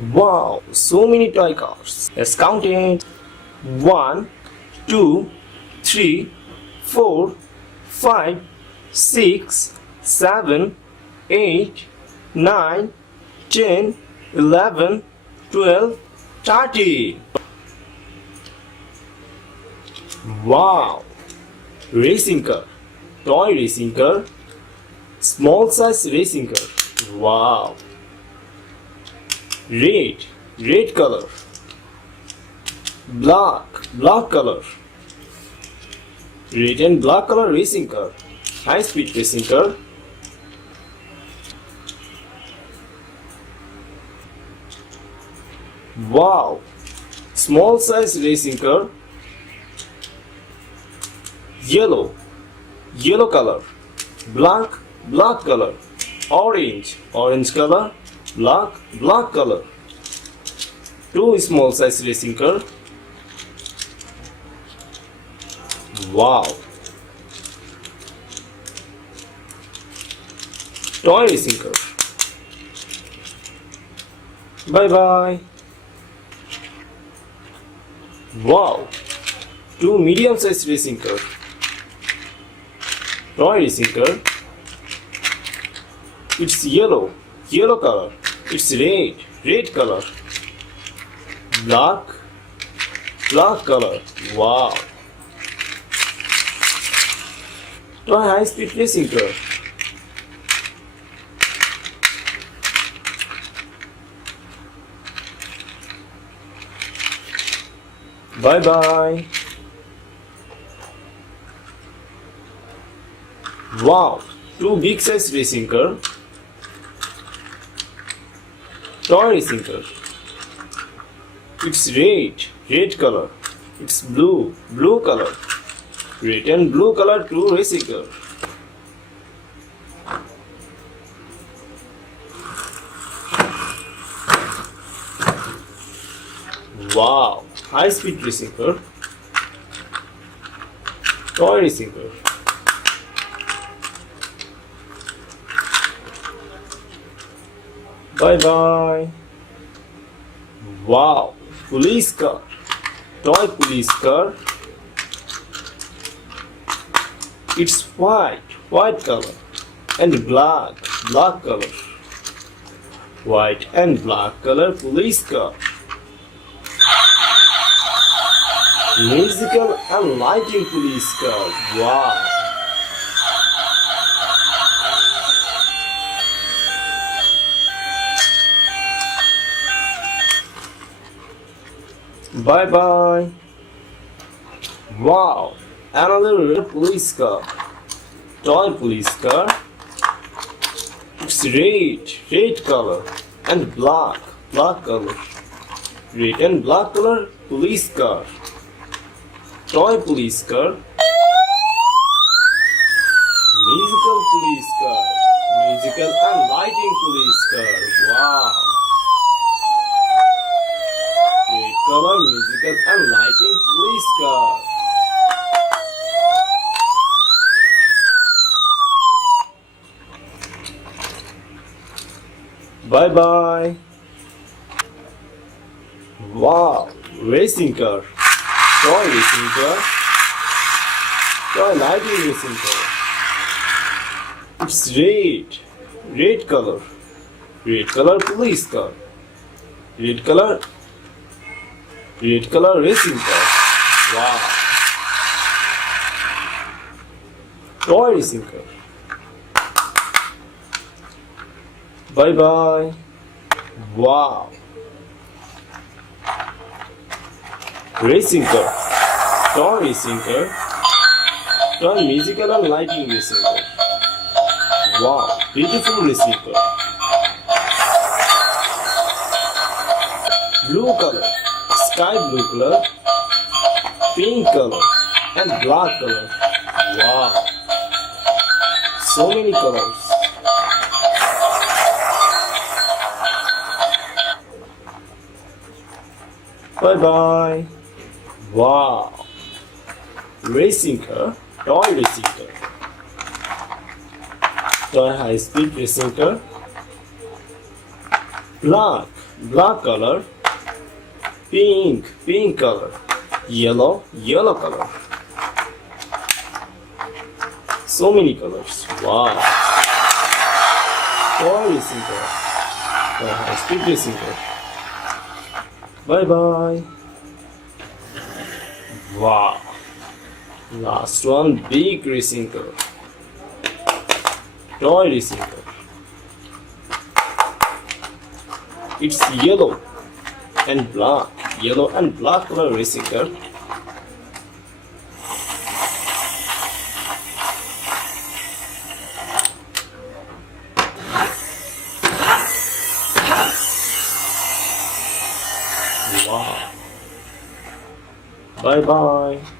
Wow, so many toy cars. Let's count it. 1, 2, 3, 4, 5, 6, 7, 8, 9, 10, 11, 12, 30. Wow! Racing car. Toy racing car. Small size racing car. Wow! Red color. Black color. Red and black color racing car. High speed racing car. Wow! Small size racing car. Yellow color. Black color. Orange color. Black color. 2 small size racing car. Wow! Toy racing car. Bye bye. Wow! 2 medium size racing car. Toy racing car. It's yellow color. It's red color. Black color. Wow! Toy high speed racing car. Bye bye. Wow! 2 big size racing car. Toy racing car. It's red color. It's blue color. Red and blue color 2 racing car. Wow! High speed racing car. Toy racing car. Bye bye. Wow! Police car. Toy police car. It's white color and black color. White and black color police car. Musical and lighting police car. Wow! Bye bye. Wow! Another red police car. Toy police car. It's red color and black color. Red and black color police car. Toy police car. Musical police car. Musical and lighting police car. Wow! Red color musical and lighting police car. Bye bye. Wow! Racing car. Toy racing car. Toy lighting racing car. It's red color. Red color police car. Red color racing car. Wow! Toy racing car. Bye bye. Wow! Racing car. Toy racing car. Toy musical and lighting racing car. Wow! Beautiful racing car. Blue color. Sky blue color. Pink color. And black color. Wow! So many colors. Bye bye. Wow! Racing car. Toy racing car. Toy high speed racing car. Black Black color. Pink color. Yellow color. So many colors. Wow. Toy racing car. Speed racing car. Bye bye. Wow. Last one, big racing car. Toy racing car. It's yellow and black. Yellow and black color racing car. Wow. Bye bye.